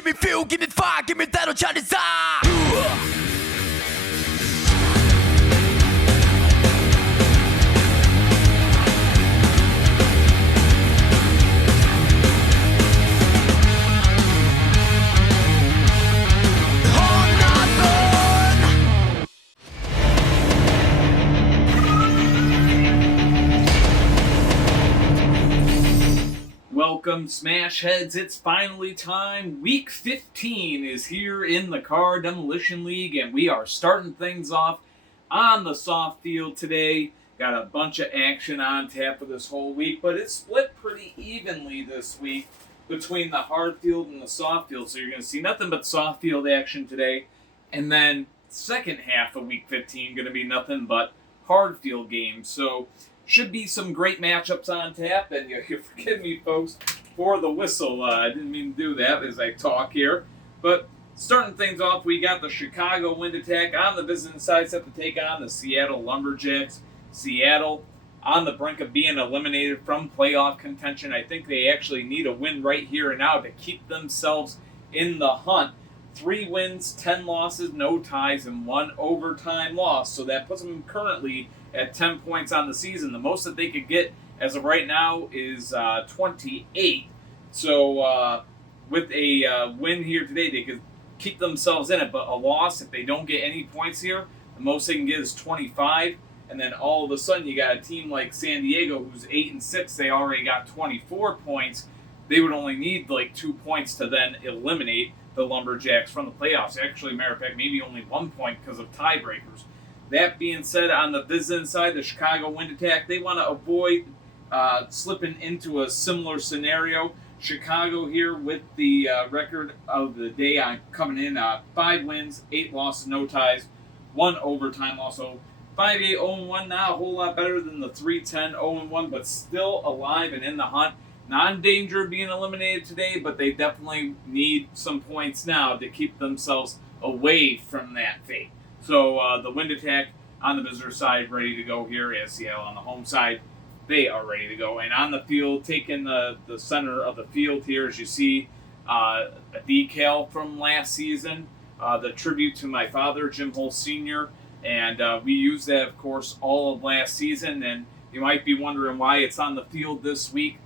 give me fuel, give me fire, give me that old Chinese desire. Welcome, Smash Heads. It's finally time. Week 15 is here in the Car Demolition League, and we are starting things off on the soft field today. Got a bunch of action on tap for this whole week, but it's split pretty evenly this week between the hard field and the soft field. So you're going to see nothing but soft field action today. And then second half of Week 15 going to be nothing but hard field games. So should be some great matchups on tap, and you forgive me, folks, for the whistle. I didn't mean to do that as I talk here. But starting things off, we got the Chicago Wind Attack on the visiting side set to take on the Seattle Lumberjacks. Seattle on the brink of being eliminated from playoff contention. I think they actually need a win right here and now to keep themselves in the hunt. 3 wins, 10 losses, no ties, and 1 overtime loss. So that puts them currently at 10 points on the season. The most that they could get as of right now is 28. So with a win here today, they could keep themselves in it. But a loss, if they don't get any points here, the most they can get is 25. And then all of a sudden you got a team like San Diego who's 8-6. They already got 24 points. They would only need like 2 points to then eliminate the Lumberjacks from the playoffs. Actually, matter of fact, maybe only 1 point because of tiebreakers. That being said, on the visiting side, the Chicago Wind Attack, they want to avoid slipping into a similar scenario. Chicago here with the record of the day on coming in 5 wins, 8 losses, no ties, 1 overtime loss. So 5-8, 0-1 now, a whole lot better than the 3-10, 0-1, but still alive and in the hunt. Not in danger of being eliminated today, but they definitely need some points now to keep themselves away from that fate. So the Wind Attack on the visitor side ready to go here, as Seattle on the home side, they are ready to go. And on the field, taking the center of the field here, as you see, a decal from last season, the tribute to my father, Jim Hull Sr., and we used that, of course, all of last season. And you might be wondering why it's on the field this week.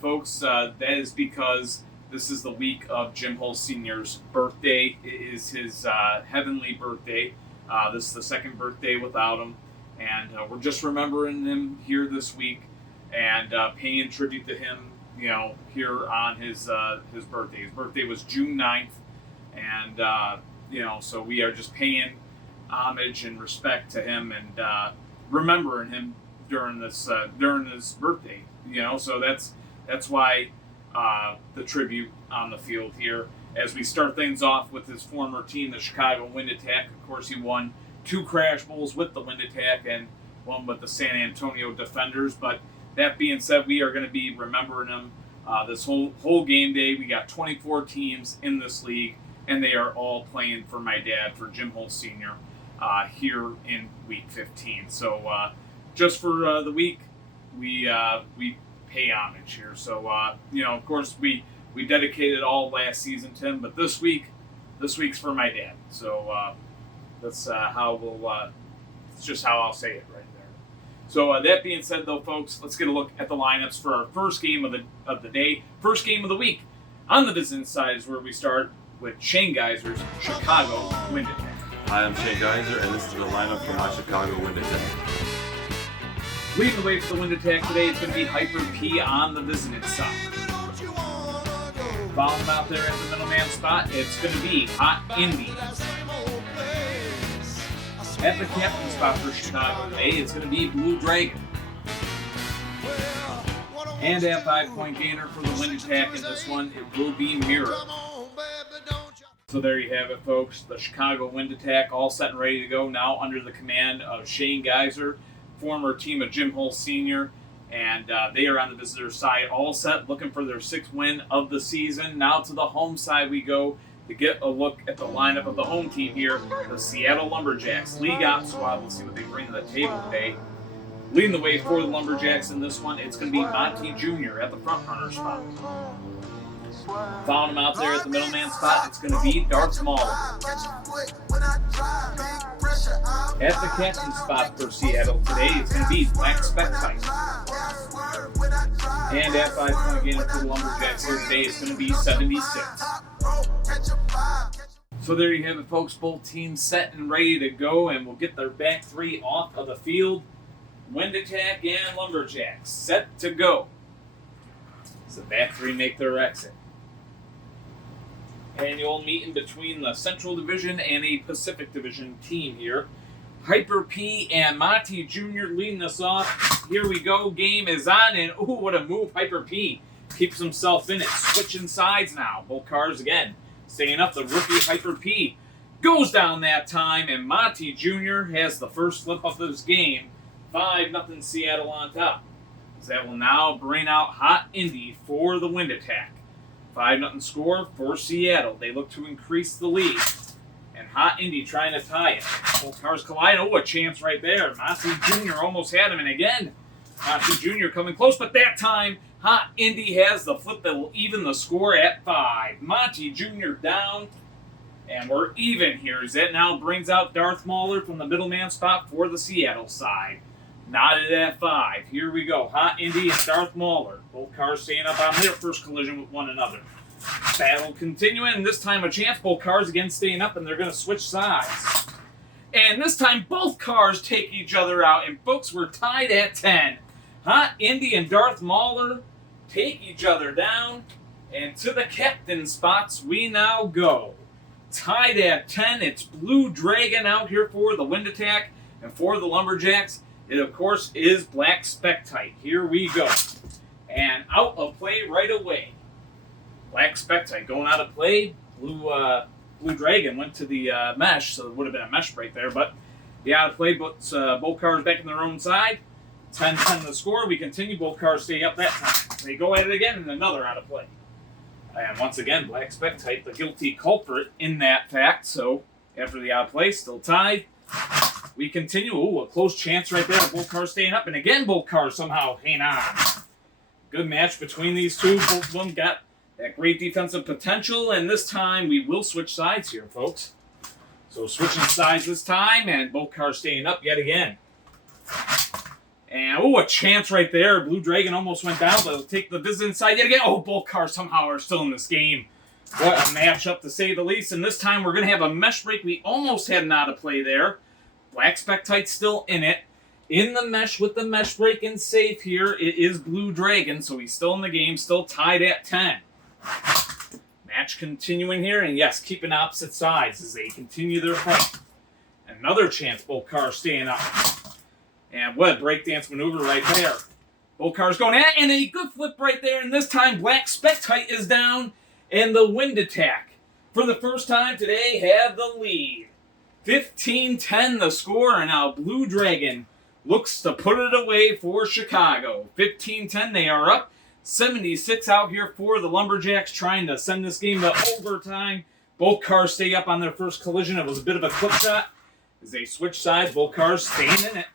Folks, that is because this is the week of Jim Hull Sr.'s birthday. It is his heavenly birthday. This is the second birthday without him. And we're just remembering him here this week and paying tribute to him, here on his birthday. His birthday was June 9th. And, so we are just paying homage and respect to him and remembering him during his birthday. So that's why the tribute on the field here. As we start things off with his former team, the Chicago Wind Attack. Of course, he won 2 Crash Bowls with the Wind Attack and one with the San Antonio Defenders. But that being said, we are going to be remembering him this whole game day. We got 24 teams in this league, and they are all playing for my dad, for Jim Hull Sr., here in Week 15. So just for the week, we pay homage here. So, of course, we dedicated all last season to him, but this week's for my dad. So that's how it's just how I'll say it right there. So that being said, though, folks, let's get a look at the lineups for our first game of the day, first game of the week. On the visiting side is where we start with Shane Geiser's Chicago Wind Attack. Hi, I'm Shane Geiser, and this is the lineup for my Chicago Wind Attack. Leading the way for the Wind Attack today is going to be Hyper P on the visiting side. Following out there at the middleman spot, it's going to be Hot Indy. At the captain spot for Chicago today, it's going to be Blue Dragon. And at 5-point gainer for the Wind Attack in this one, it will be Mirror. So there you have it, folks. The Chicago Wind Attack all set and ready to go now under the command of Shane Geiser, former team of Jim Hull Sr., and they are on the visitor side all set, looking for their 6th win of the season. Now to the home side we go to get a look at the lineup of the home team here, the Seattle Lumberjacks. League Out Squad, we'll see what they bring to the table today. Leading the way for the Lumberjacks in this one, it's going to be Monty Jr. at the front runner spot. Found him out there at the middleman spot. It's going to be Darth Maul. At the captain spot for Seattle today, it's going to be Black Spectite. And at 5-point game for the Lumberjacks here today, it's going to be 76. So there you have it, folks. Both teams set and ready to go, and we'll get their back three off of the field. Wind Attack and Lumberjacks set to go. So the back three make their exit. Annual meeting between the Central Division and a Pacific Division team here. Hyper P and Monty Jr. leading us off. Here we go. Game is on, and ooh, what a move. Hyper P keeps himself in it. Switching sides now. Both cars again. Staying up, the rookie Hyper P goes down that time, and Monty Jr. has the first slip of this game. 5-0 Seattle on top. So that will now bring out Hot Indy for the Wind Attack. 5-0 score for Seattle. They look to increase the lead. And Hot Indy trying to tie it. Both cars collide. Oh, a chance right there. Monty Jr. almost had him. And again, Monty Jr. coming close. But that time, Hot Indy has the flip that will even the score at 5. Monty Jr. down. And we're even here. As that now brings out Darth Mauler from the middleman spot for the Seattle side. Knotted at 5. Here we go. Hot Indy and Darth Mauler. Both cars staying up on their first collision with one another. Battle continuing. This time a chance. Both cars again staying up, and they're going to switch sides. And this time both cars take each other out. And folks, we're tied at 10. Hot Indy and Darth Mauler take each other down. And to the captain spots we now go. Tied at 10. It's Blue Dragon out here for the Wind Attack. And for the Lumberjacks, it, of course, is Black Spectite. Here we go. And out of play right away. Black Spectite going out of play. Blue Dragon went to the mesh, so it would have been a mesh break there. But the out of play puts both cars back in their own side. 10-10 the score. We continue. Both cars stay up that time. They go at it again, and another out of play. And once again, Black Spectite, the guilty culprit in that fact. So after the out of play, still tied. We continue. Ooh, a close chance right there. Both cars staying up. And again, both cars somehow hang on. Good match between these two. Both of them got that great defensive potential. And this time, we will switch sides here, folks. So switching sides this time. And both cars staying up yet again. And, oh, a chance right there. Blue Dragon almost went down, but it'll take the visiting side yet again. Oh, both cars somehow are still in this game. What a matchup, to say the least. And this time, we're going to have a mesh break. We almost had an out of play there. Black Spectite's still in it. In the mesh with the mesh break and safe here, it is Blue Dragon, so he's still in the game, still tied at 10. Match continuing here, and yes, keeping opposite sides as they continue their fight. Another chance, both cars staying up. And what a breakdance maneuver right there. Both cars going at it, and a good flip right there, and this time Black Spectite is down, and the Wind Attack, for the first time today, have the lead. 15-10 the score, and now Blue Dragon looks to put it away for Chicago. 15-10, they are up. 76 out here for the Lumberjacks, trying to send this game to overtime. Both cars stay up on their first collision. It was a bit of a clip shot. As they switch sides, both cars staying in it.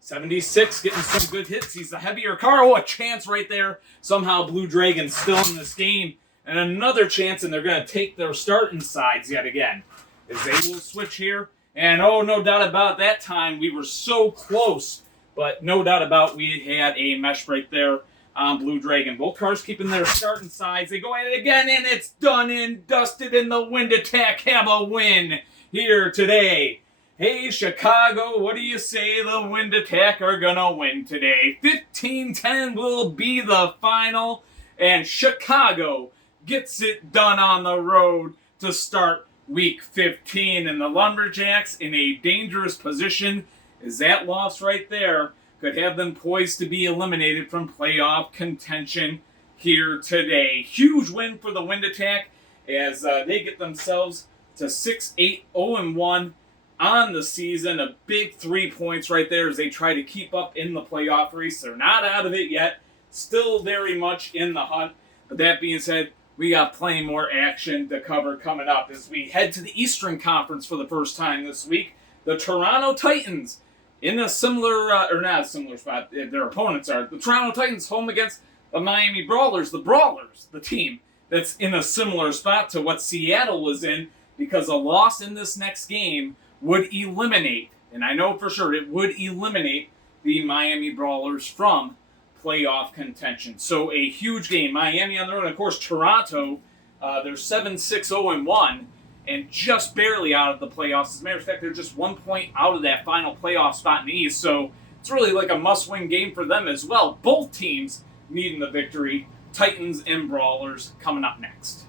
76 getting some good hits. He's the heavier car. Oh, a chance right there. Somehow Blue Dragon's still in this game. And another chance, and they're going to take their starting sides yet again. As they will switch here. And oh, no doubt about that time, we were so close. But no doubt about we had a mesh break there on Blue Dragon. Both cars keeping their starting sides. They go at it again, and it's done and dusted, and the Wind Attack have a win here today. Hey, Chicago, what do you say? The Wind Attack are going to win today. 15-10 will be the final, and Chicago gets it done on the road to start Week 15, and the Lumberjacks in a dangerous position, as that loss right there could have them poised to be eliminated from playoff contention here today. Huge win for the Wind Attack as they get themselves to 6-8-0-1 on the season. A big 3 points right there as they try to keep up in the playoff race. They're not out of it yet, still very much in the hunt. But that being said, we got plenty more action to cover coming up as we head to the Eastern Conference for the first time this week. The Toronto Titans in a similar, or not a similar spot, their opponents are. The Toronto Titans home against the Miami Brawlers. The Brawlers, the team, that's in a similar spot to what Seattle was in, because a loss in this next game would eliminate, and I know for sure it would eliminate the Miami Brawlers from playoff contention. So a huge game. Miami on the road. Of course, Toronto, they're 7-6-0-1 and just barely out of the playoffs. As a matter of fact, they're just 1 point out of that final playoff spot in the East. So it's really like a must-win game for them as well. Both teams needing the victory. Titans and Brawlers coming up next.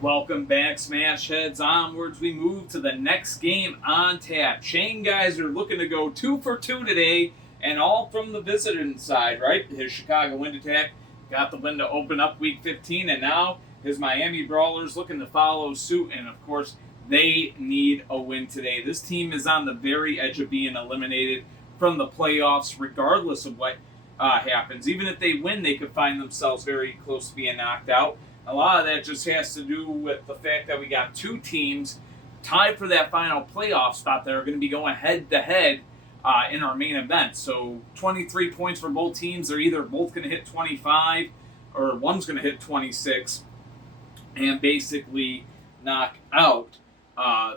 Welcome back, Smash Heads. Onwards, we move to the next game on tap. Shane Geyser looking to go 2 for 2 today, and all from the visiting side, right? His Chicago Wind Attack got the win to open up Week 15, and now his Miami Brawlers looking to follow suit, and of course, they need a win today. This team is on the very edge of being eliminated from the playoffs, regardless of what happens. Even if they win, they could find themselves very close to being knocked out. A lot of that just has to do with the fact that we got two teams tied for that final playoff spot that are going to be going head-to-head in our main event. So 23 points for both teams. They're either both going to hit 25 or one's going to hit 26 and basically knock out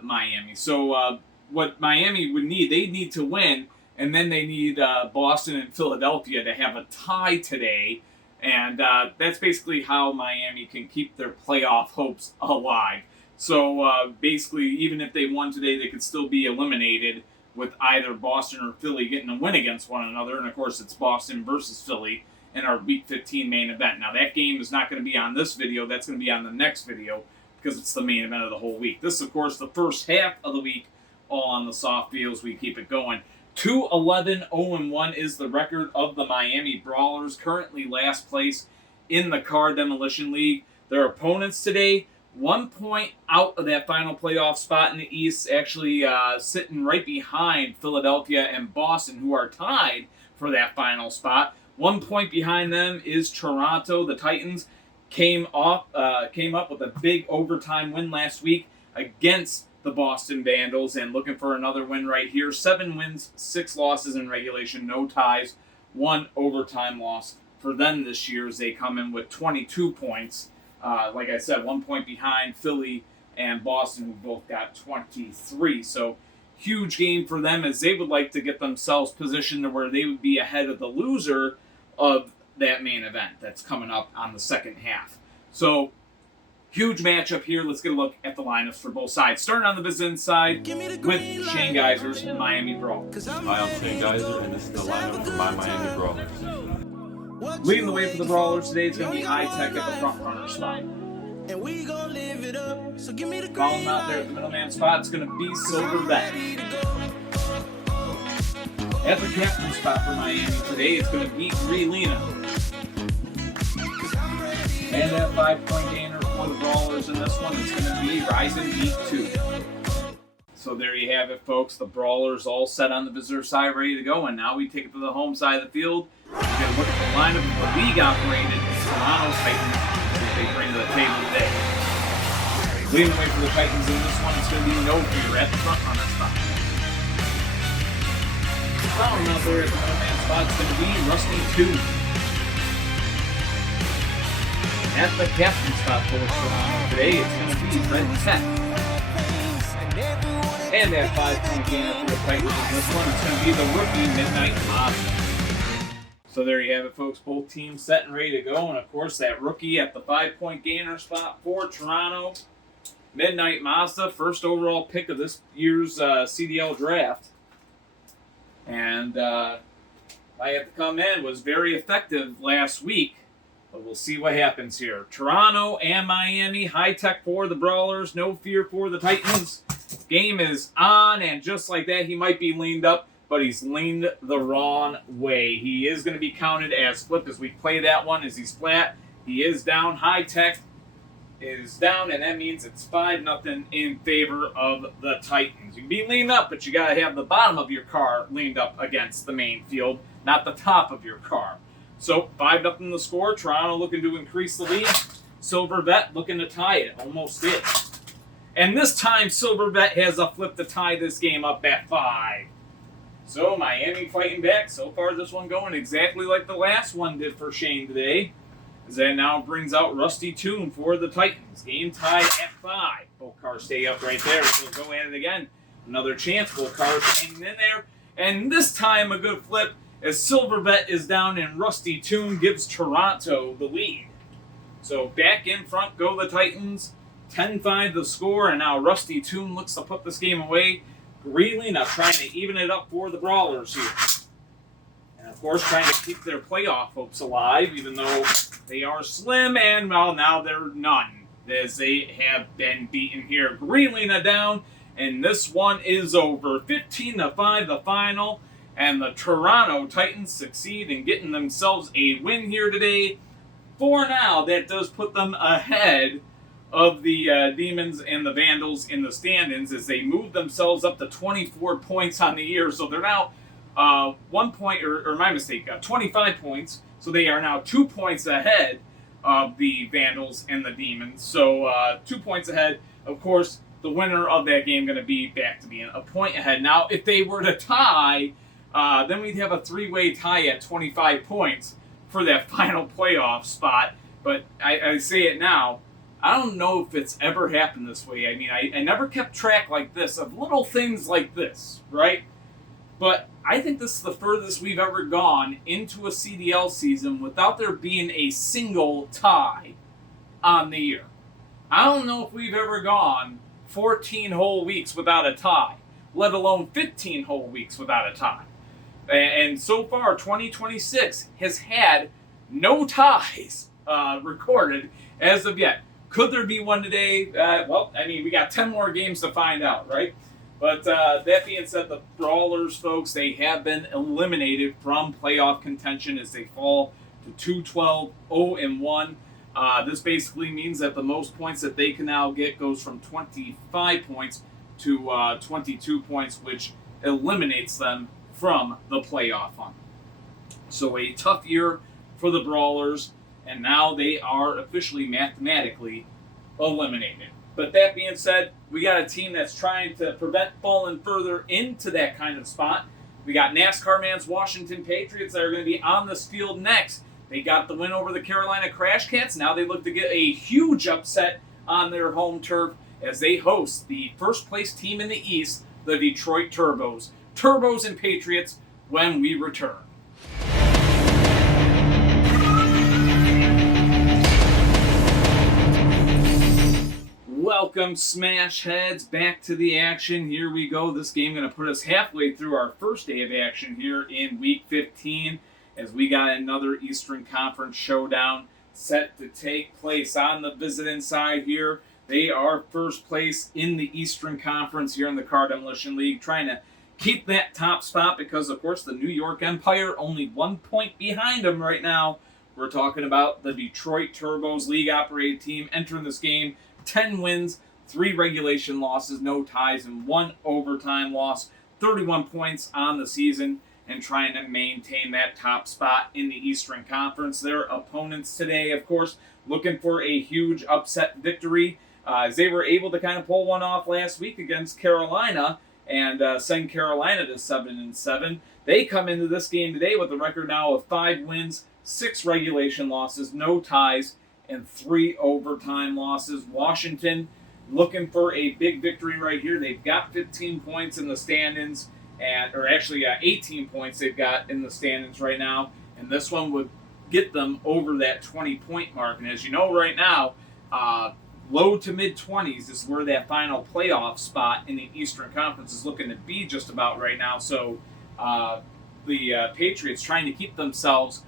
Miami. So what Miami would need, they need to win, and then they need Boston and Philadelphia to have a tie today. And that's basically how Miami can keep their playoff hopes alive. So basically, even if they won today, they could still be eliminated with either Boston or Philly getting a win against one another. And of course, it's Boston versus Philly in our Week 15 main event. Now, that game is not going to be on this video. That's going to be on the next video because it's the main event of the whole week. This is, of course, the first half of the week, all on the soft fields. We keep it going. 2-11-0-1 is the record of the Miami Brawlers, currently last place in the Car Demolition League. Their opponents today, 1 point out of that final playoff spot in the East, actually sitting right behind Philadelphia and Boston, who are tied for that final spot. 1 point behind them is Toronto. The Titans came up with a big overtime win last week against the Boston Vandals, and looking for another win right here. 7 wins, 6 losses in regulation, no ties, 1 overtime loss for them this year as they come in with 22 points. Like I said, 1 point behind Philly and Boston, who both got 23. So huge game for them as they would like to get themselves positioned to where they would be ahead of the loser of that main event that's coming up on the second half. So huge matchup here. Let's get a look at the lineups for both sides. Starting on the business side with Shane Geyser's Miami Brawlers. Hi, I'm Shane Geyser, and this is the lineup for my Miami Brawlers. Leading the way for the Brawlers today is going to be High Tech at the front runner spot. Calling out there at the middleman spot, it's going to be Silver Vet. At the captain spot for Miami today, it's going to be Relina. And that 5-point gainer for the Brawlers in this one, it's going to be Rising Beat 2. So there you have it, folks. The Brawlers all set on the visitor side, ready to go. And now we take it to the home side of the field. We're going to look at the lineup of the league-operated Toronto Titans that they bring to the table today. Leading the way for the Titans in this one, it's going to be No Fear at the front runner spot. Following out there at the middleman spot, it's going to be Rusty 2. At the captain spot for Toronto today, it's going to be Red Tech. And that 5-point gainer for the Titans in this one, it's going to be the rookie Midnight Mazda. So there you have it, folks. Both teams set and ready to go. And of course, that rookie at the 5-point gainer spot for Toronto, Midnight Mazda, first overall pick of this year's CDL draft. And I have to come in, was very effective last week. But we'll see what happens here. Toronto and Miami, High Tech for the Brawlers, No Fear for the Titans. Game is on, and just like that, he might be leaned up, but he's leaned the wrong way. He is going to be counted as flipped as we play that one as he's flat. He is down. High Tech is down, and that means it's 5-0 in favor of the Titans. You can be leaned up, but you got to have the bottom of your car leaned up against the main field, not the top of your car. So 5-0 the score. Toronto looking to increase the lead. Silver Vet looking to tie it. Almost did. And this time Silver Vet has a flip to tie this game up at 5. So Miami fighting back. So far this one going exactly like the last one did for Shane today. As that now brings out Rusty Toon for the Titans. Game tied at 5. Both cars stay up right there. So go at it again. Another chance. Both cars hanging in there. And this time a good flip as Silvervet is down and Rusty Toon gives Toronto the lead. So back in front go the Titans. 10-5 the score, and now Rusty Toon looks to put this game away. Greeley now trying to even it up for the Brawlers here. And of course trying to keep their playoff hopes alive, even though they are slim, and well, now they're none, as they have been beaten here. Greeley now down, and this one is over. 15-5 the final, and the Toronto Titans succeed in getting themselves a win here today. For now, that does put them ahead of the Demons and the Vandals in the standings as they move themselves up to 24 points on the year. So they're now 1 point, or my mistake, 25 points. So they are now 2 points ahead of the Vandals and the Demons. So 2 points ahead. Of course, the winner of that game going to be back to being a point ahead. Now, if they were to tie, then we'd have a 3-way tie at 25 points for that final playoff spot. But I say it now, I don't know if it's ever happened this way. I mean, I never kept track like this of little things like this, right? But I think this is the furthest we've ever gone into a CDL season without there being a single tie on the year. I don't know if we've ever gone 14 whole weeks without a tie, let alone 15 whole weeks without a tie. And so far, 2026 has had no ties recorded as of yet. Could there be one today? Well, I mean, we got 10 more games to find out, right? But that being said, the Brawlers, folks, they have been eliminated from playoff contention as they fall to 2-12-0-1. This basically means that the most points that they can now get goes from 25 points to 22 points, which eliminates them from the playoff hunt. So a tough year for the Brawlers, and now they are officially mathematically eliminated. But that being said, we got a team that's trying to prevent falling further into that kind of spot. We got NASCAR man's Washington Patriots that are going to be on this field next. They got the win over the Carolina Crash Cats. Now they look to get a huge upset on their home turf as they host the first place team in the East, the Detroit Turbos. Turbos and Patriots when we return. Welcome, Smash Heads, back to the action. Here we go. This game going to put us halfway through our first day of action here in Week 15 as we got another Eastern Conference showdown set to take place on the visiting side here. They are first place in the Eastern Conference here in the Car Demolition League, trying to keep that top spot because, of course, the New York Empire only 1 point behind them right now. We're talking about the Detroit Turbos league-operated team entering this game. 10 wins, 3 regulation losses, no ties, and 1 overtime loss. 31 points on the season and trying to maintain that top spot in the Eastern Conference. Their opponents today, of course, looking for a huge upset victory as they were able to kind of pull one off last week against Carolina and send Carolina to 7-7. They come into this game today with a record now of 5 wins, 6 regulation losses, no ties, and 3 overtime losses. Washington looking for a big victory right here. They've got 15 points in the standings, or actually 18 points they've got in the standings right now, and this one would get them over that 20-point mark. And as you know right now, low to mid-20s is where that final playoff spot in the Eastern Conference is looking to be just about right now. So the Patriots trying to keep themselves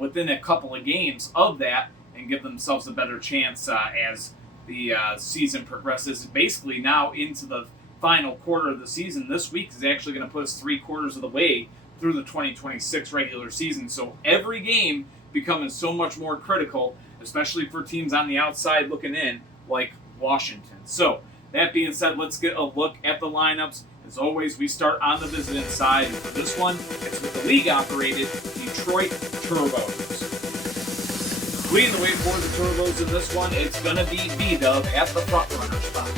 within a couple of games of that and give themselves a better chance as the season progresses. Basically now into the final quarter of the season. This week is actually going to put us 3/4 of the way through the 2026 regular season. So every game becoming so much more critical, especially for teams on the outside looking in, like Washington. So, that being said, let's get a look at the lineups. As always, we start on the visiting side. And for this one, it's with the league-operated Detroit Turbos. Leading the way for the Turbos in this one, it's going to be B-Dub at the front-runner spot.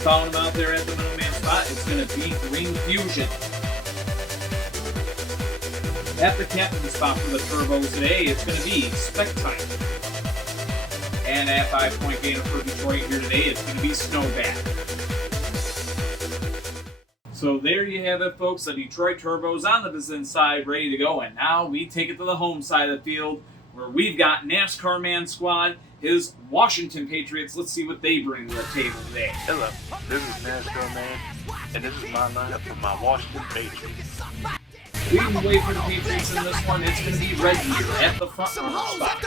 Following him out there at the middleman spot, it's going to be Green Fusion. At the captain spot for the Turbos today, it's going to be Spectite. And at 5-point gainer for Detroit here today, it's going to be Snowbat. So there you have it, folks. The Detroit Turbos on the Visit side, ready to go. And now we take it to the home side of the field, where we've got NASCAR Man Squad, his Washington Patriots. Let's see what they bring to the table today. Hello, this is NASCAR Man, and this is my lineup for my Washington Patriots. Leading the way for the Patriots in this one, it's going to be Red Gear at the front runner spot.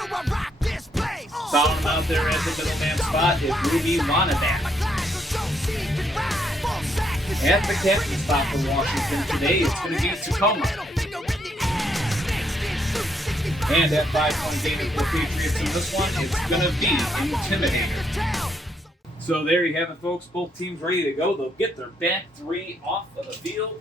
Following him out there at the middleman spot is Ruby Wannaback. At the captain spot for Washington today, it's going to be Tacoma. And at 5-point gainer for the Patriots in this one, it's going to be Intimidator. So there you have it, folks. Both teams ready to go. They'll get their back three off of the field.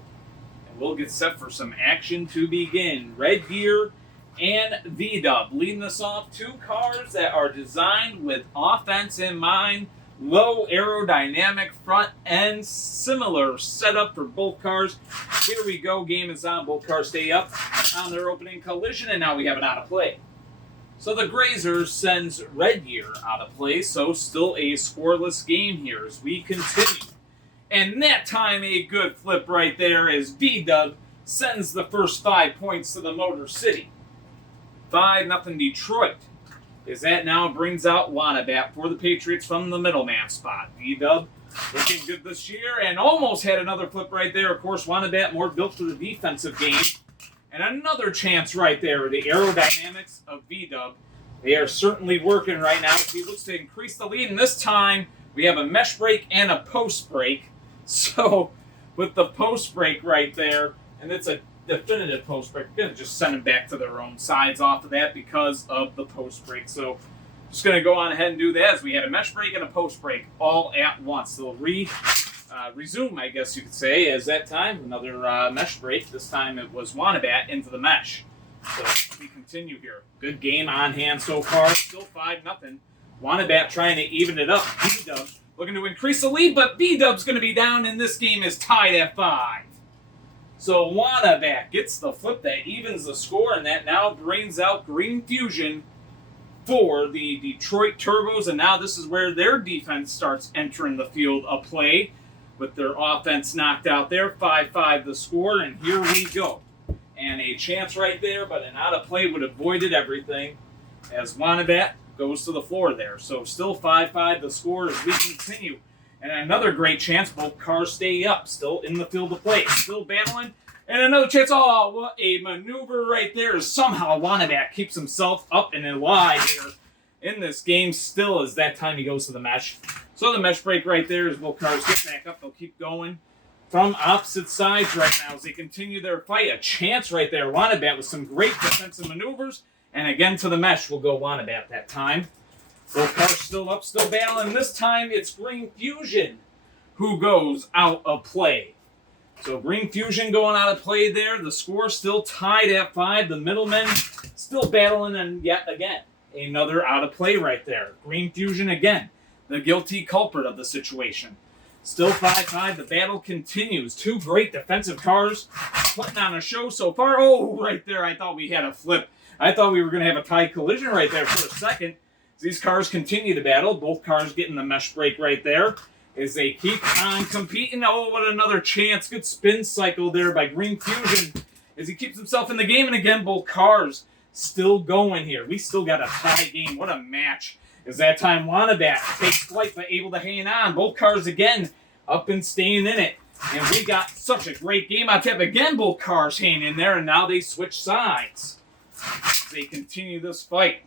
We'll get set for some action to begin. Red Gear and V-Dub leading us off. Two cars that are designed with offense in mind. Low aerodynamic front end. Similar setup for both cars. Here we go. Game is on. Both cars stay up on their opening collision. And now we have it out of play. So the Grazer sends Red Gear out of play. So still a scoreless game here as we continue. And that time, a good flip right there as V-Dub sends the first 5 points to the Motor City. 5-0 Detroit. As that now brings out Wannabat for the Patriots from the middleman spot. V-Dub looking good this year and almost had another flip right there. Of course, Wannabat more built for the defensive game. And another chance right there. The aerodynamics of V-Dub. They are certainly working right now. He looks to increase the lead. And this time, we have a mesh break and a post break. So, with the post break right there, and it's a definitive post break, we're going to just send them back to their own sides off of that because of the post break. So, just going to go on ahead and do that as we had a mesh break and a post break all at once. They'll resume, I guess you could say, as that time, another mesh break. This time it was Wannabat into the mesh. So, we continue here. Good game on hand so far. Still 5-0. Wannabat trying to even it up. V-Dub looking to increase the lead, but V-Dub's going to be down, and this game is tied at 5. So Wannabat gets the flip that evens the score, and that now brings out Green Fusion for the Detroit Turbos, and now this is where their defense starts entering the field of play with their offense knocked out there. 5-5 the score, and here we go. And a chance right there, but an out of play would have voided everything as Wannabat goes to the floor there. So still 5-5 the score as we continue. And another great chance. Both cars stay up. Still in the field of play. Still battling. And another chance. Oh, what a maneuver right there. Somehow Wannabat keeps himself up and alive here in this game still as that time he goes to the mesh. So the mesh break right there as both cars get back up. They'll keep going from opposite sides right now as they continue their fight. A chance right there. Wannabat with some great defensive maneuvers. And again to the mesh will go Wannabat that time. Both cars still up, still battling. This time it's Green Fusion who goes out of play. So Green Fusion going out of play there. The score still tied at 5. The middlemen still battling, and yet again, another out of play right there. Green Fusion again, the guilty culprit of the situation. Still 5-5. The battle continues. Two great defensive cars putting on a show so far. Oh, right there, I thought we had a flip. I thought we were going to have a tight collision right there for a second. These cars continue to battle. Both cars getting the mesh break right there as they keep on competing. Oh, what another chance. Good spin cycle there by Green Fusion as he keeps himself in the game. And again, both cars still going here. We still got a tie game. What a match. As that time Wannabat takes flight but able to hang on. Both cars again up and staying in it. And we got such a great game on tap. Again, both cars hanging in there, and now they switch sides. They continue this fight.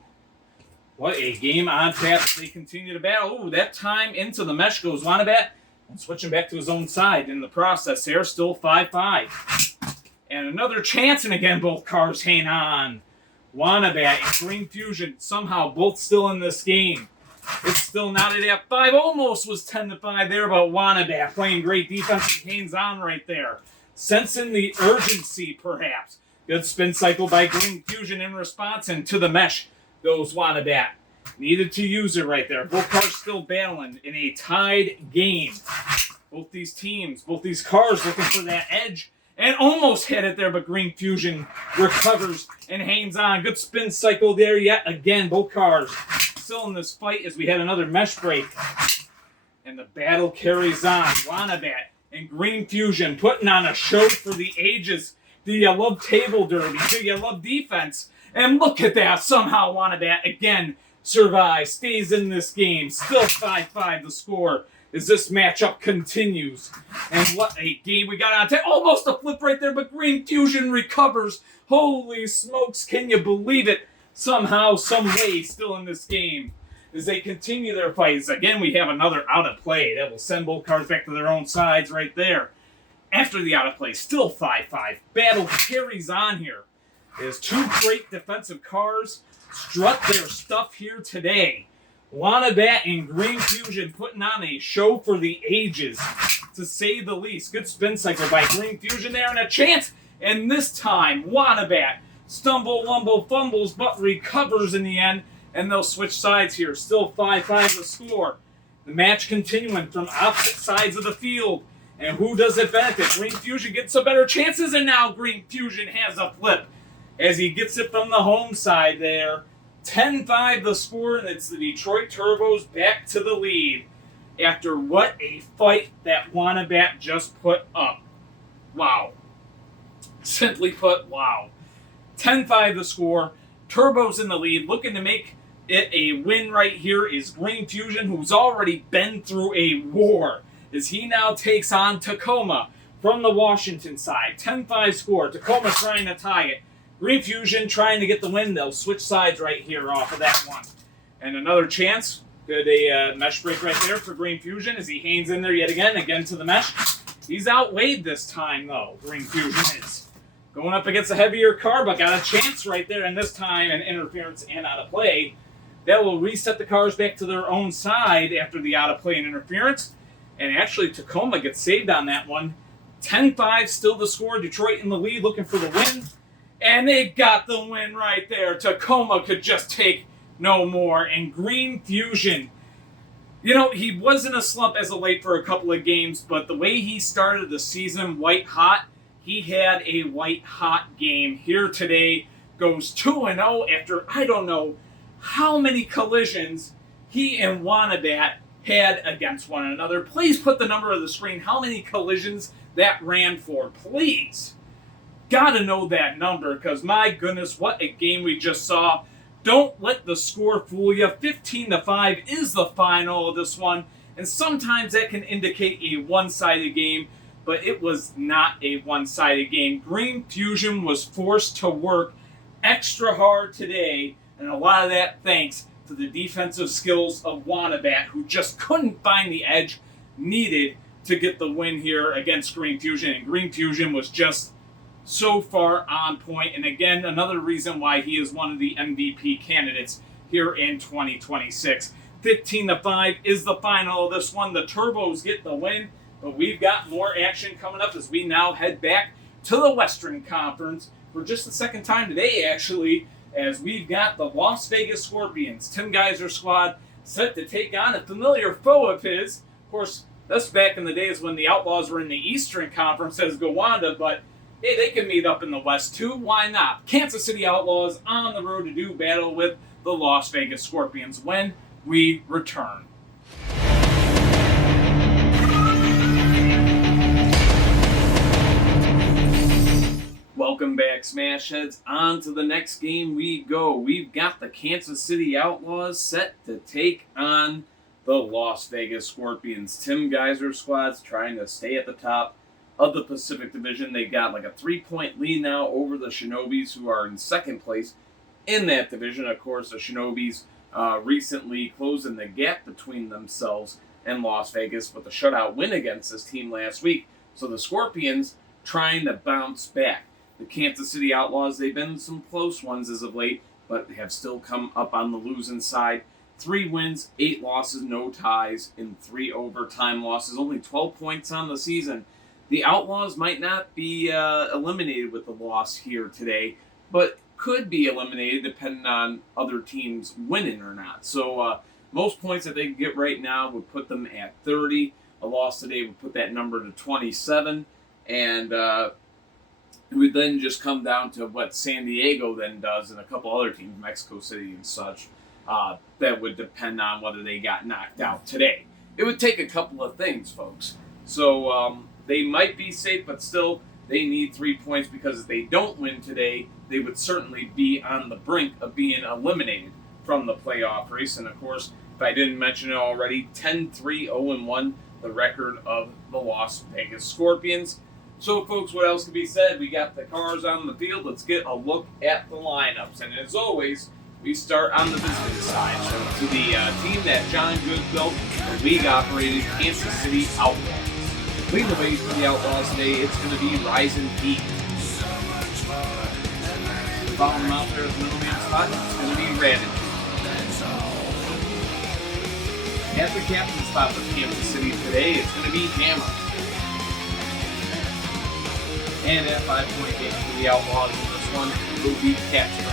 What a game on tap as they continue to battle. Ooh, that time into the mesh goes Wannabat and switching back to his own side in the process here. Still 5-5. And another chance, and again, both cars hang on. Wannabat and Green Fusion somehow both still in this game. It's still not at 5. Almost was 10-5 there, but Wannabat playing great defense and hangs on right there. Sensing the urgency, perhaps. Good spin cycle by Green Fusion in response, and to the mesh goes Wannabat. Needed to use it right there. Both cars still battling in a tied game. Both these teams, both these cars looking for that edge and almost had it there, but Green Fusion recovers and hangs on. Good spin cycle there yet again. Both cars still in this fight as we had another mesh break. And the battle carries on. Wanabat and Green Fusion putting on a show for the ages. Do you love table derby? Do you love defense? And look at that. Somehow Wanabat again survives, stays in this game. Still 5-5 the score as this matchup continues. And what a game we got on tape. Almost a flip right there, but Green Fusion recovers. Holy smokes, can you believe it? Somehow, some way, still in this game. As they continue their fights, again, we have another out of play. That will send both cars back to their own sides right there. After the out of play, still 5-5. Battle carries on here. As two great defensive cars strut their stuff here today. Wanabat and Green Fusion putting on a show for the ages, to say the least. Good spin cycle by Green Fusion there, and a chance. And this time, Wanabat fumbles, but recovers in the end. And they'll switch sides here. Still 5-5 the score. The match continuing from opposite sides of the field. And who does it benefit? Green Fusion gets some better chances, and now Green Fusion has a flip as he gets it from the home side there. 10-5 the score, and it's the Detroit Turbos back to the lead after what a fight that Wanabat just put up. Wow. Simply put, wow. 10-5 the score. Turbos in the lead, looking to make it a win right here is Green Fusion, who's already been through a war, as he now takes on Tacoma from the Washington side. 10-5 score. Tacoma trying to tie it. Green Fusion trying to get the win. They'll switch sides right here off of that one. And another chance. Good mesh break right there for Green Fusion as he hangs in there yet again to the mesh. He's outweighed this time, though, Green Fusion is. Going up against a heavier car, but got a chance right there, and this time an interference and out of play. That will reset the cars back to their own side after the out of play and interference. And actually, Tacoma gets saved on that one. 10-5 still the score. Detroit in the lead looking for the win. And they got the win right there. Tacoma could just take no more. And Green Fusion, you know, he was in a slump as of late for a couple of games, but the way he started the season white hot, he had a white hot game here today. Goes 2-0 after I don't know how many collisions he and Wanabat had against one another. Please put the number on the screen how many collisions that ran for, please. Gotta know that number, because my goodness, what a game we just saw. Don't let the score fool you. 15-5 is the final of this one, and sometimes that can indicate a one-sided game, but it was not a one-sided game. Green Fusion was forced to work extra hard today, and a lot of that thanks to the defensive skills of Wanabat, who just couldn't find the edge needed to get the win here against Green Fusion. And Green Fusion was just so far on point. And again, another reason why he is one of the MVP candidates here in 2026. 15-5 is the final of this one. The Turbos get the win, but we've got more action coming up as we now head back to the Western Conference for just the second time today, actually, as we've got the Las Vegas Scorpions, Tim Geyser's squad, set to take on a familiar foe of his. Of course, that's back in the days when the Outlaws were in the Eastern Conference as Gowanda, but hey, they can meet up in the West too. Why not? Kansas City Outlaws on the road to do battle with the Las Vegas Scorpions when we return. Welcome back, Smash Heads. On to the next game we go. We've got the Kansas City Outlaws set to take on the Las Vegas Scorpions. Tim Geyser's squad's trying to stay at the top of the Pacific Division. They got like a 3-point lead now over the Shinobis, who are in second place in that division. Of course, the Shinobis recently closing the gap between themselves and Las Vegas with a shutout win against this team last week. So the Scorpions trying to bounce back. The Kansas City Outlaws, they've been some close ones as of late, but have still come up on the losing side. 3 wins, 8 losses, no ties, in 3 overtime losses. Only 12 points on the season. The Outlaws might not be eliminated with the loss here today, but could be eliminated depending on other teams winning or not. So most points that they can get right now would put them at 30. A loss today would put that number to 27. And It would then just come down to what San Diego then does and a couple other teams, Mexico City and such. That would depend on whether they got knocked out today. It would take a couple of things, folks. So they might be safe, but still they need 3 points, because if they don't win today, they would certainly be on the brink of being eliminated from the playoff race. And of course, if I didn't mention it already, 10-3-0-1, the record of the Las Vegas Scorpions. So, folks, what else can be said? We got the cars on the field. Let's get a look at the lineups. And as always, we start on the business side. So, to the team that John Good built, the league-operated Kansas City Outlaws. Leading the way for the Outlaws today, it's going to be Rising Heat. Following them out there at the middleman spot, it's going to be Radin. At the captain spot for Kansas City today, it's going to be Hammer. And at 5-point game for the Outlaws in this one, it will be Castro.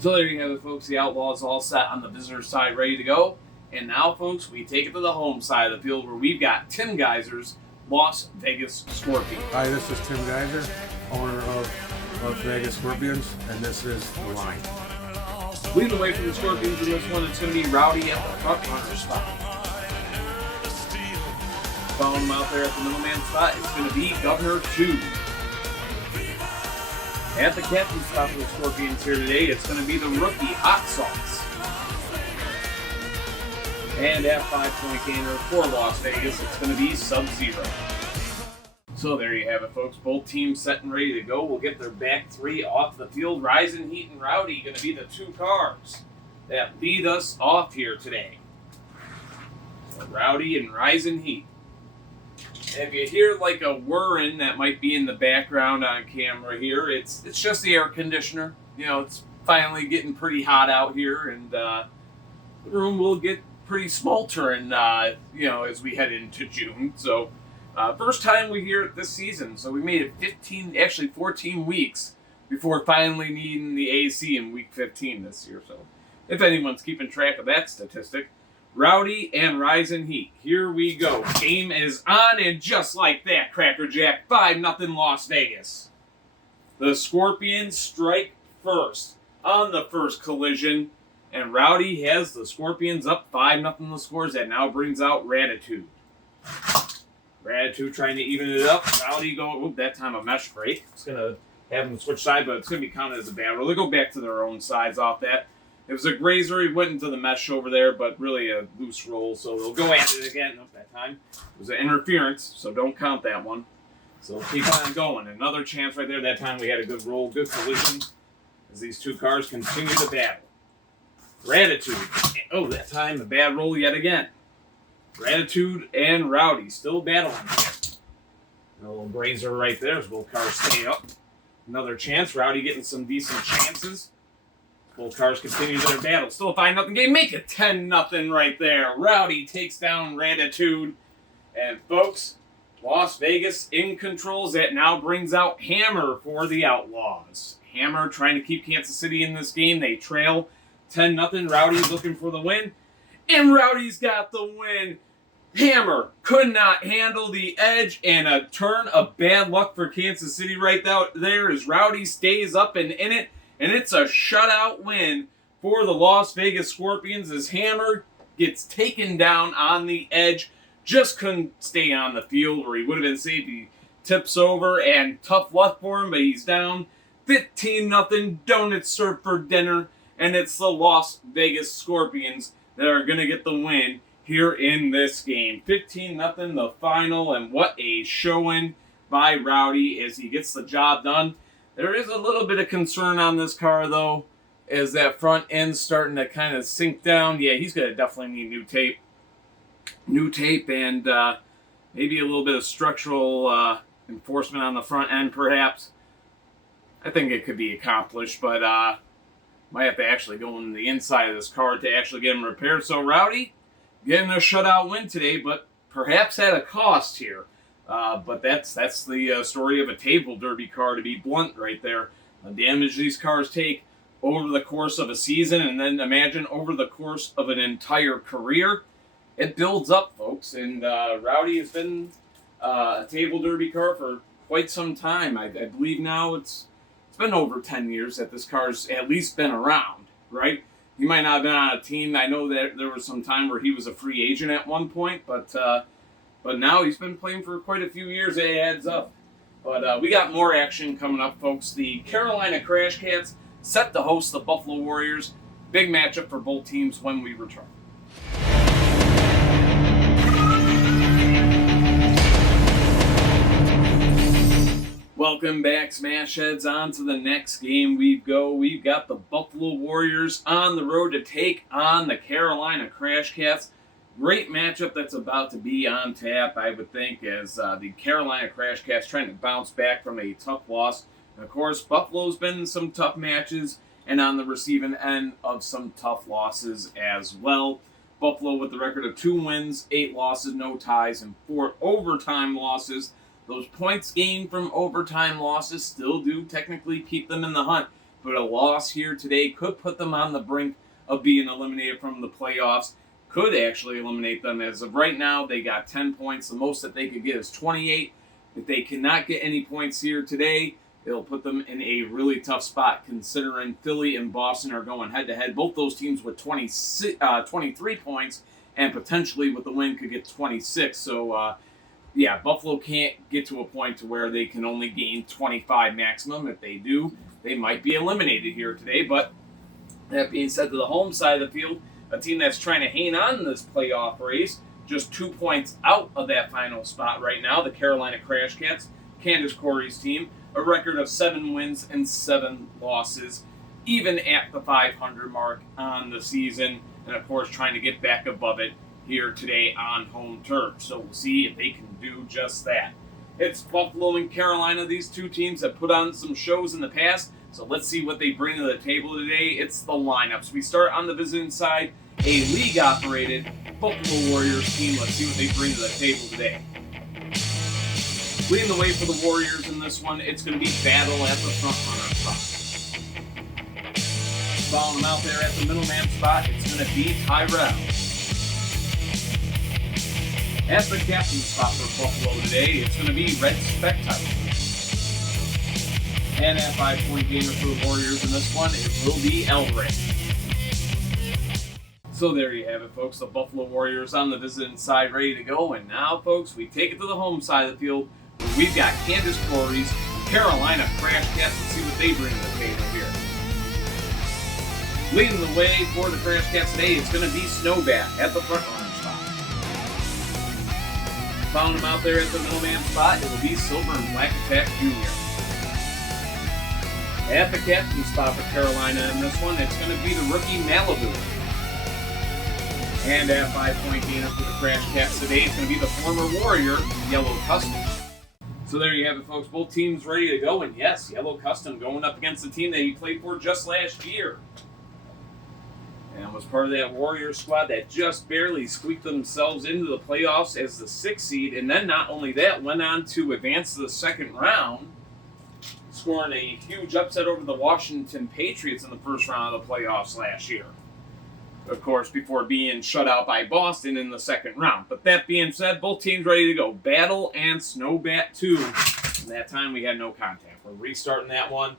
So there you have it, folks. The Outlaws all set on the visitor side, ready to go. And now, folks, we take it to the home side of the field, where we've got Tim Geiser's Las Vegas Scorpions. Hi, this is Tim Geiser, owner of Las Vegas Scorpions, and this is the line. Leading the way for the Scorpions in this one, it's going to be Rowdy at the front runner spot. Following him out there at the middleman spot, it's going to be Governor 2. At the captain spot for the Scorpions here today, it's going to be the rookie Hot Sauce. And at 5-point gainer for Las Vegas, it's going to be Sub-Zero. So there you have it, folks. Both teams set and ready to go. We'll get their back three off the field. Rising Heat and Rowdy going to be the two cars that lead us off here today. So Rowdy and Rising Heat. If you hear like a whirring that might be in the background on camera here, it's just the air conditioner. You know, it's finally getting pretty hot out here, and the room will get pretty smoldering, as we head into June. So, first time we hear it this season. So we made it 14 weeks before finally needing the AC in week 15 this year. So, if anyone's keeping track of that statistic, Rowdy and Rising Heat. Here we go. Game is on, and just like that, Cracker Jack, 5-0 Las Vegas. The Scorpions strike first on the first collision, and Rowdy has the Scorpions up 5-0 the scores. That now brings out Ratitude. Ratitude trying to even it up. Rowdy going, that time a mesh break. It's going to have them switch side, but it's going to be counted as a bad roll. They go back to their own sides off that. It was a grazer. He went into the mesh over there, but really a loose roll. So they'll go at it again. Nope, that time it was an interference, so don't count that one. So keep on going. Another chance right there. That time we had a good roll, good collision as these two cars continue to battle. Ratitude. Oh, that time a bad roll yet again. Ratitude and Rowdy still battling. A little grazer right there as both cars stay up. Another chance. Rowdy getting some decent chances. Both cars continue their battle. Still a 5-0 game. Make it 10-0 right there. Rowdy takes down Ratitude. And folks, Las Vegas in controls. That now brings out Hammer for the Outlaws. Hammer trying to keep Kansas City in this game. They trail 10-0. Rowdy's looking for the win. And Rowdy's got the win. Hammer could not handle the edge, and a turn of bad luck for Kansas City right there as Rowdy stays up and in it. And it's a shutout win for the Las Vegas Scorpions as Hammer gets taken down on the edge. Just couldn't stay on the field where he would have been safe. He tips over, and tough luck for him, but he's down 15-0. Donuts served for dinner, and it's the Las Vegas Scorpions that are going to get the win here in this game. 15-0 the final, and what a showing by Rowdy as he gets the job done. There is a little bit of concern on this car, though, as that front end's starting to kind of sink down. Yeah, he's going to definitely need new tape. New tape and maybe a little bit of structural enforcement on the front end, perhaps. I think it could be accomplished, but might have to actually go on the inside of this car to actually get him repaired. So Rowdy getting a shutout win today, but perhaps at a cost here. But that's the story of a table derby car, to be blunt right there. The damage these cars take over the course of a season, and then imagine over the course of an entire career. It builds up, folks. And Rowdy has been a table derby car for quite some time. I believe now it's been over 10 years that this car's at least been around, right? He might not have been on a team. I know that there was some time where he was a free agent at one point, but now he's been playing for quite a few years. It adds up. But we got more action coming up, folks. The Carolina Crash Cats set to host the Buffalo Warriors. Big matchup for both teams when we return. Welcome back, Smash Heads. On to the next game we go. We've got the Buffalo Warriors on the road to take on the Carolina Crash Cats. Great matchup that's about to be on tap, I would think, as the Carolina Crash Cats trying to bounce back from a tough loss. And of course, Buffalo's been in some tough matches and on the receiving end of some tough losses as well. Buffalo with the record of 2 wins, 8 losses, no ties, and 4 overtime losses. Those points gained from overtime losses still do technically keep them in the hunt, but a loss here today could put them on the brink of being eliminated from the playoffs. Could actually eliminate them. As of right now, they got 10 points. The most that they could get is 28. If they cannot get any points here today, it'll put them in a really tough spot, considering Philly and Boston are going head-to-head. Both those teams with 23 points, and potentially with the win could get 26. So, yeah, Buffalo can't get to a point to where they can only gain 25 maximum. If they do, they might be eliminated here today. But that being said, to the home side of the field, a team that's trying to hang on in this playoff race, just 2 points out of that final spot right now, the Carolina Crash Cats, Candace Corey's team, a record of 7 wins and 7 losses, even at the 500 mark on the season, and of course trying to get back above it here today on home turf. So we'll see if they can do just that. It's Buffalo and Carolina, these two teams have put on some shows in the past, so let's see what they bring to the table today. It's the lineups. We start on the visiting side, a league-operated Buffalo Warriors team. Let's see what they bring to the table today. Leading the way for the Warriors in this one, it's going to be Battle at the front runner spot. Following them out there at the middleman spot, it's going to be Tyrell. At the captain spot for Buffalo today, it's going to be Red Spectator. And at 5-point gainer for the Warriors in this one, it will be Elric. So there you have it, folks. The Buffalo Warriors on the visiting side ready to go. And now, folks, we take it to the home side of the field. Where we've got Candace Corey's Carolina Crash Cats. Let's see what they bring to the table here. Leading the way for the Crash Cats today, it's going to be Snowbat at the front runner spot. Found him out there at the middleman spot, it will be Silver and Black Attack Jr. At the captain spot for Carolina in this one, it's going to be the rookie Malibu. And at 5-point gainer for the Crash Cats today, it's going to be the former Warrior, Yellow Custom. So there you have it, folks. Both teams ready to go. And yes, Yellow Custom going up against the team that he played for just last year. And was part of that Warrior squad that just barely squeaked themselves into the playoffs as the 6th seed. And then not only that, went on to advance to the second round, scoring a huge upset over the Washington Patriots in the first round of the playoffs last year. Of course, before being shut out by Boston in the second round. But that being said, both teams ready to go. Battle and Snowbat 2. And that time we had no contact. We're restarting that one.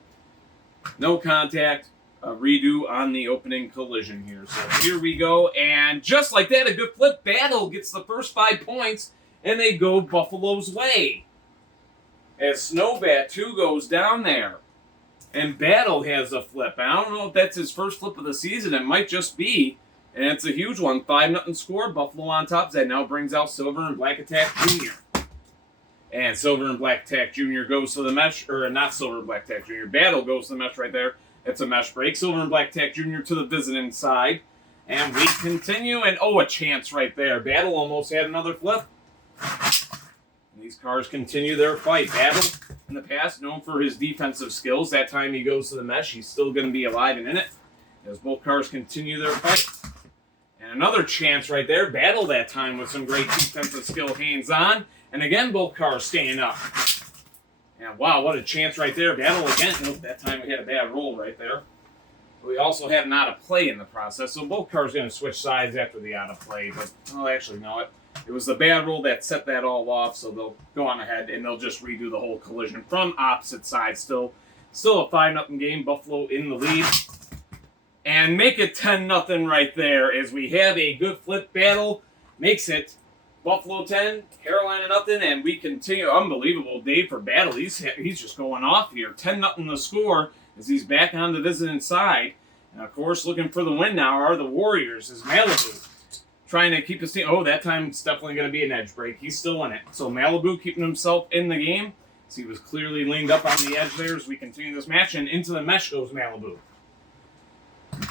No contact. A redo on the opening collision here. So here we go. And just like that, a good flip. Battle gets the first 5 points. And they go Buffalo's way. As Snowbat 2 goes down there. And Battle has a flip. I don't know if that's his first flip of the season. It might just be. And it's a huge one. 5-0 score. Buffalo on top. That now brings out Silver and Black Attack Jr. And Silver and Black Attack Jr. goes to the mesh. Or not Silver and Black Attack Jr. Battle goes to the mesh right there. It's a mesh break. Silver and Black Attack Jr. to the visiting side. And we continue. And a chance right there. Battle almost had another flip. And these cars continue their fight. Battle, in the past, known for his defensive skills. That time he goes to the mesh, he's still going to be alive and in it. As both cars continue their fight. And another chance right there. Battle that time with some great defensive skill hands-on. And again, both cars staying up. And wow, what a chance right there. Battle again. Nope, that time we had a bad roll right there. We also had an out of play in the process. So both cars going to switch sides after the out of play. But, oh, actually, no. it was the bad rule that set that all off, so they'll go on ahead and they'll just redo the whole collision from opposite sides. Still a 5-0 game. Buffalo in the lead. And make it 10-0 right there as we have a good flip battle. Makes it Buffalo 10, Carolina 0, and we continue. Unbelievable day for battle. He's just going off here. 10-0 the score as he's back on the visiting side. And of course, looking for the win now are the Warriors as Malibu trying to keep his team. Oh, that time it's definitely going to be an edge break. He's still in it. So Malibu keeping himself in the game. So he was clearly leaned up on the edge there as we continue this match. And into the mesh goes Malibu.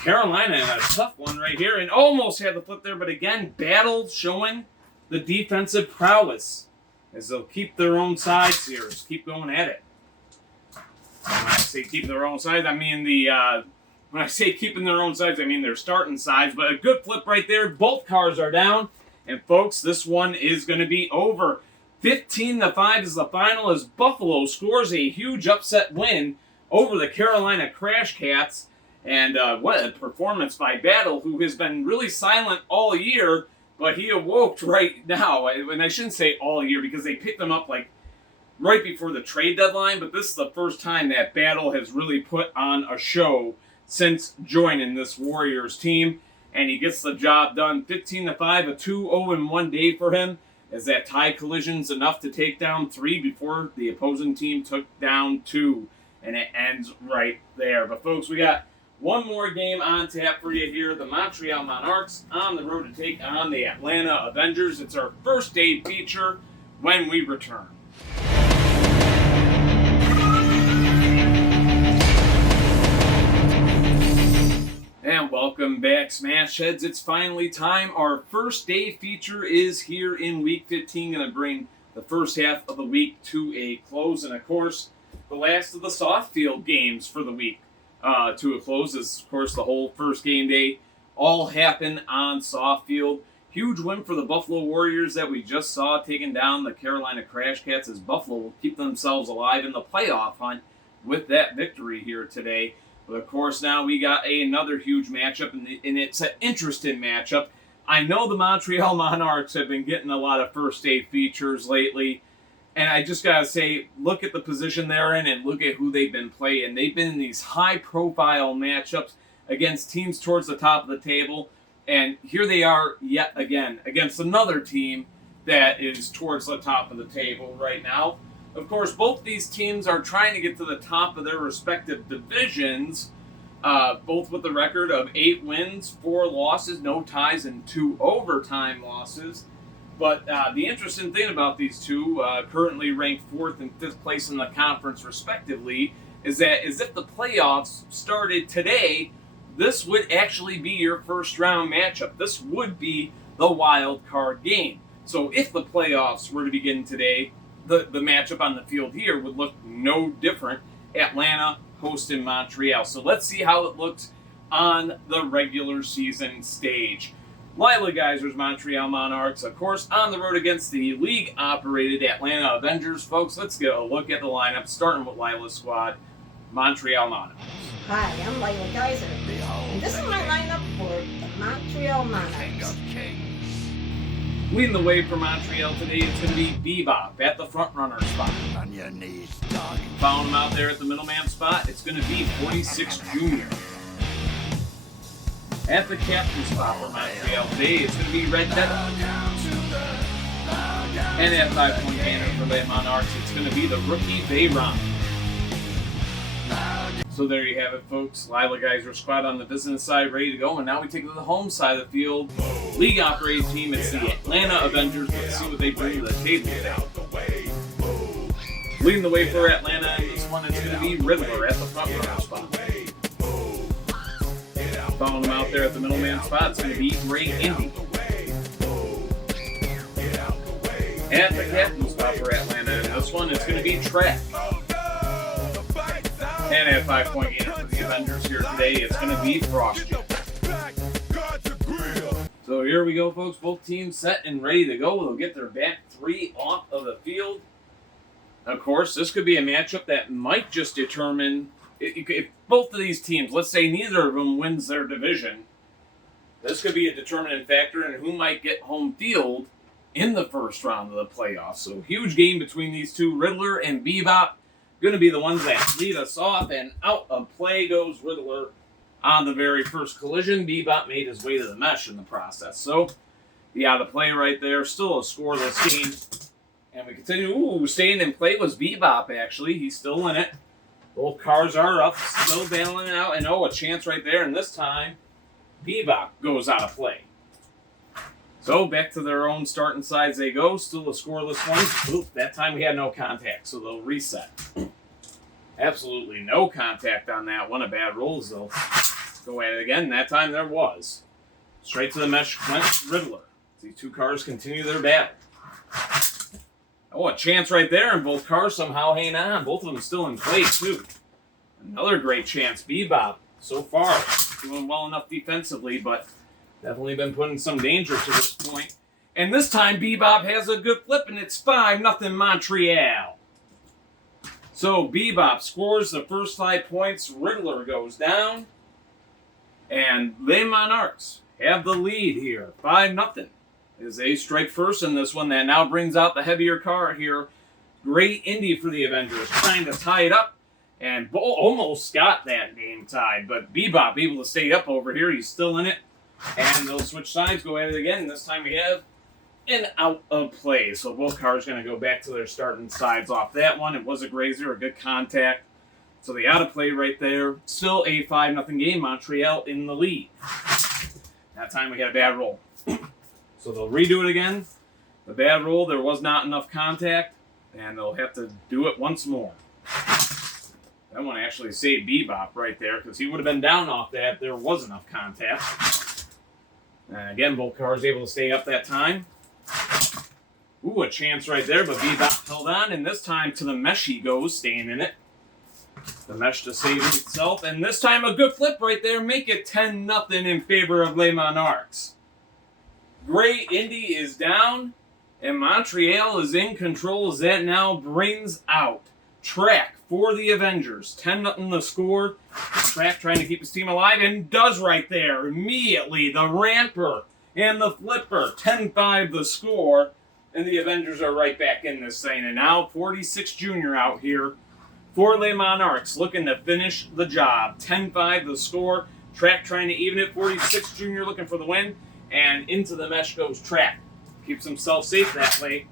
Carolina in a tough one right here. And almost had the flip there. But again, battle showing the defensive prowess as they'll keep their own sides here. Just keep going at it. When I say keep their own sides, I mean when I say keeping their own sides, I mean their starting sides. But a good flip right there. Both cars are down. And folks, this one is going to be over. 15-5 is the final as Buffalo scores a huge upset win over the Carolina Crash Cats. And what a performance by Battle, who has been really silent all year, but he awoke right now. And I shouldn't say all year because they picked him up like right before the trade deadline, but this is the first time that Battle has really put on a show since joining this Warriors team. And he gets the job done. 15-5, a 2-0-1 day for him, as that tie collision's enough to take down 3 before the opposing team took down 2. And it ends right there. But folks, we got one more game on tap for you here. The Montreal Monarques on the road to take on the Atlanta Avengers. It's our first day feature when we return. And welcome back, Smash Heads. It's finally time. Our first day feature is here in Week 15. Going to bring the first half of the week to a close. And, of course, the last of the soft field games for the week to a close is, of course, the whole first game day. All happen on soft field. Huge win for the Buffalo Warriors that we just saw taking down the Carolina Crash Cats, as Buffalo will keep themselves alive in the playoff hunt with that victory here today. But of course, now we got another huge matchup, and it's an interesting matchup. I know the Montreal Monarques have been getting a lot of first day features lately, and I just got to say, look at the position they're in and look at who they've been playing. They've been in these high-profile matchups against teams towards the top of the table, and here they are yet again against another team that is towards the top of the table right now. Of course, both these teams are trying to get to the top of their respective divisions, both with a record of 8 wins, 4 losses, no ties, and 2 overtime losses. But the interesting thing about these two, currently ranked 4th and 5th place in the conference respectively, is that if the playoffs started today, this would actually be your first round matchup. This would be the wild card game. So if the playoffs were to begin today, the matchup on the field here would look no different. Atlanta hosting Montreal. So let's see how it looks on the regular season stage. Lila Geysers, Montreal Monarques, of course, on the road against the league-operated Atlanta Avengers. Folks, let's get a look at the lineup, starting with Lila's squad, Montreal Monarques. Hi, I'm Lila Geyser, and this is my lineup for the Montreal Monarques. Leading the way for Montreal today, it's going to be Bebop at the front runner spot. On your knees, dog. Following him out there at the middleman spot, it's going to be 46 Jr. At the captain spot for Montreal today, it's going to be Red Devil. And at 5-point banner for the Monarques, it's going to be the rookie Bayron. So there you have it, folks. Lila Geyser squad on the business side ready to go. And now we take it to the home side of the field. League operating team, it's the Atlanta Avengers. Let's see what they bring to the table today. Leading the way for Atlanta in this one, it's going to be Riddler at the front runner spot. Following him out there at the middleman spot, it's going to be Ray Indy. At the captain spot for Atlanta in this one, it's going to be Track. And at 5-point gainer for the Avengers here today, it's going to be Frosty. So here we go, folks. Both teams set and ready to go. They'll get their back 3 off of the field. Of course, this could be a matchup that might just determine if both of these teams, let's say neither of them wins their division, this could be a determinant factor in who might get home field in the first round of the playoffs. So huge game between these two. Riddler and Bebop going to be the ones that lead us off, and out of play goes Riddler on the very first collision. Bebop made his way to the mesh in the process. So the out of play right there. Still a scoreless game. And we continue. Ooh, staying in play was Bebop, actually. He's still in it. Both cars are up, still battling it out. And a chance right there. And this time, Bebop goes out of play. So back to their own starting sides they go. Still a scoreless one. Oop, that time we had no contact, so they'll reset. Absolutely no contact on that one. A bad rolls, they'll go at it again. That time there was. Straight to the mesh went Riddler. These two cars continue their battle. A chance right there, and both cars somehow hang on. Both of them still in play, too. Another great chance. Bebop, so far, doing well enough defensively, but definitely been put in some danger to this point. And this time, Bebop has a good flip, and it's 5-0 Montreal. So, Bebop scores the first 5 points. Riddler goes down. And the Monarques have the lead here. 5-0. As they strike first in this one, that now brings out the heavier car here. Great Indy for the Avengers, trying to tie it up. And almost got that game tied, but Bebop able to stay up over here. He's still in it. And they'll switch sides, go at it again. This time we have an out of play. So both cars going to go back to their starting sides off that one. It was a grazer, a good contact. So the out of play right there. Still a 5-0 game. Montreal in the lead. That time we had a bad roll. So they'll redo it again. The bad roll, there was not enough contact. And they'll have to do it once more. That one actually saved Bebop right there, because he would have been down off that if there was enough contact. And again, both cars able to stay up that time. Ooh, a chance right there, but Bebop held on, and this time to the mesh he goes, staying in it. The mesh to save itself, and this time a good flip right there, make it 10-0 in favor of Les Monarques. Great Indy is down, and Montreal is in control as that now brings out Track for the Avengers. 10-0 the score. Track trying to keep his team alive, and does right there. Immediately, the ramper and the flipper. 10-5 the score, and the Avengers are right back in this thing. And now 46 Jr. out here for Les Monarques, looking to finish the job. 10-5 the score. Track trying to even it. 46 Jr. looking for the win. And into the mesh goes Track. Keeps himself safe that way.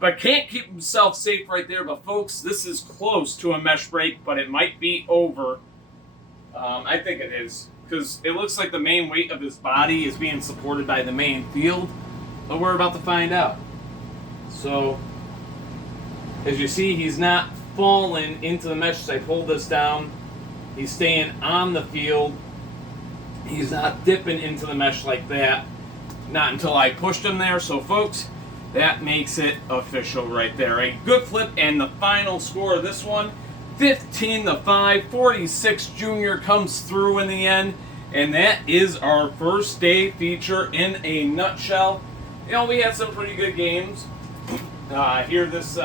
But can't keep himself safe right there. But folks, this is close to a mesh break, but it might be over. I think it is, because it looks like the main weight of his body is being supported by the main field. But we're about to find out. So, as you see, he's not falling into the mesh as I pull this down. He's staying on the field. He's not dipping into the mesh like that. Not until I pushed him there. So, folks, that makes it official right there. A good flip, and the final score of this one, 15-5. 46 Jr. comes through in the end, and that is our first day feature in a nutshell. You know, we had some pretty good games here this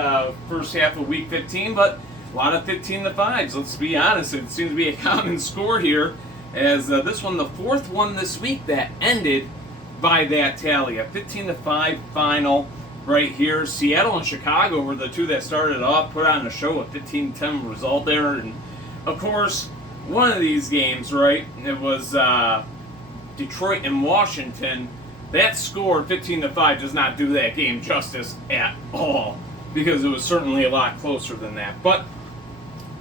first half of Week 15, but a lot of 15-5s. Let's be honest, it seems to be a common score here, as this one, the fourth one this week that ended by that tally. A 15-5 final right here. Seattle and Chicago were the two that started off, put on a show, a 15-10 result there. And of course, one of these games, right, it was Detroit and Washington. That score, 15-5, does not do that game justice at all, because it was certainly a lot closer than that. But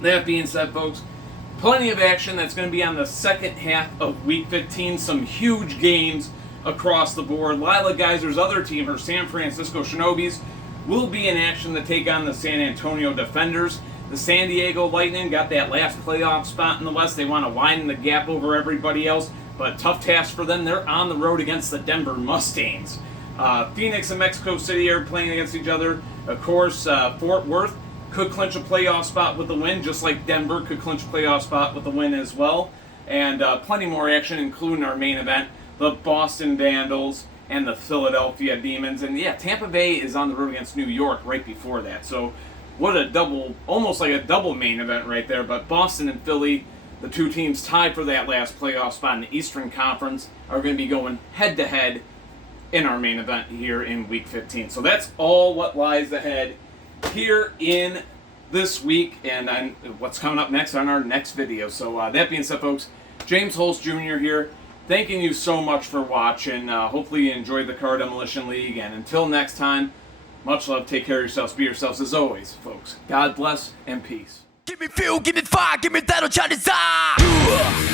that being said, folks, plenty of action that's going to be on the second half of Week 15. Some huge games across the board. Lila Geyser's other team, her San Francisco Shinobis, will be in action to take on the San Antonio Defenders. The San Diego Lightning got that last playoff spot in the West. They want to widen the gap over everybody else, but tough task for them. They're on the road against the Denver Mustangs. Phoenix and Mexico City are playing against each other. Of course, Fort Worth could clinch a playoff spot with the win, just like Denver could clinch a playoff spot with the win as well. And plenty more action, including our main event, the Boston Vandals and the Philadelphia Demons. And yeah, Tampa Bay is on the road against New York right before that. So what a double, almost like a double main event right there. But Boston and Philly, the two teams tied for that last playoff spot in the Eastern Conference, are going to be going head-to-head in our main event here in Week 15. So that's all what lies ahead here in this week and what's coming up next on our next video. So that being said, folks, James Holst Jr. here, thanking you so much for watching. Hopefully you enjoyed the Car Demolition League, and until next time, much love, take care of yourselves, be yourselves as always, folks. God bless and peace. Give me fuel, give me fire, give me that on Chinese side.